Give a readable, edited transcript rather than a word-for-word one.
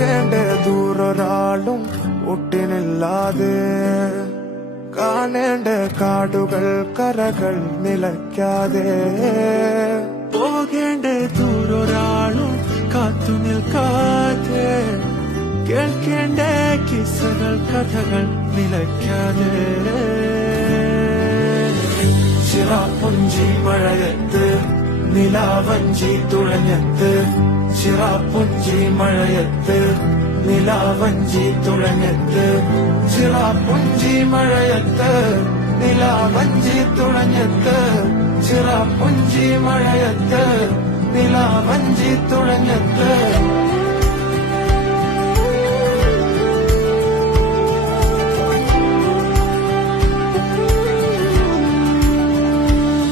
പോകേണ്ട ദൂരൊരാളും ഒട്ടിനില്ലാതെ കാണേണ്ട കാടുകൾ കരകൾ നിലയ്ക്കാതെ പോകേണ്ട ദൂരൊരാളും കാത്തു നിൽക്കാതെ കേൾക്കേണ്ട കിസ്സകൾ കഥകൾ നിലയ്ക്കാതെ ചിറാപ്പുഞ്ചി മഴയത്ത് നിലാവഞ്ചി തുഴഞ്ഞത്ത് ചിറാപ്പുഞ്ചി മഴയത്ത് നിലാവഞ്ചി തുഴഞ്ഞത്ത് ചിറാപ്പുഞ്ചി മഴയത്ത് നിലാവഞ്ചി തുഴഞ്ഞത്ത് ചിറാപ്പുഞ്ചി മഴയത്ത് നിലാവഞ്ചി തുഴഞ്ഞത്ത്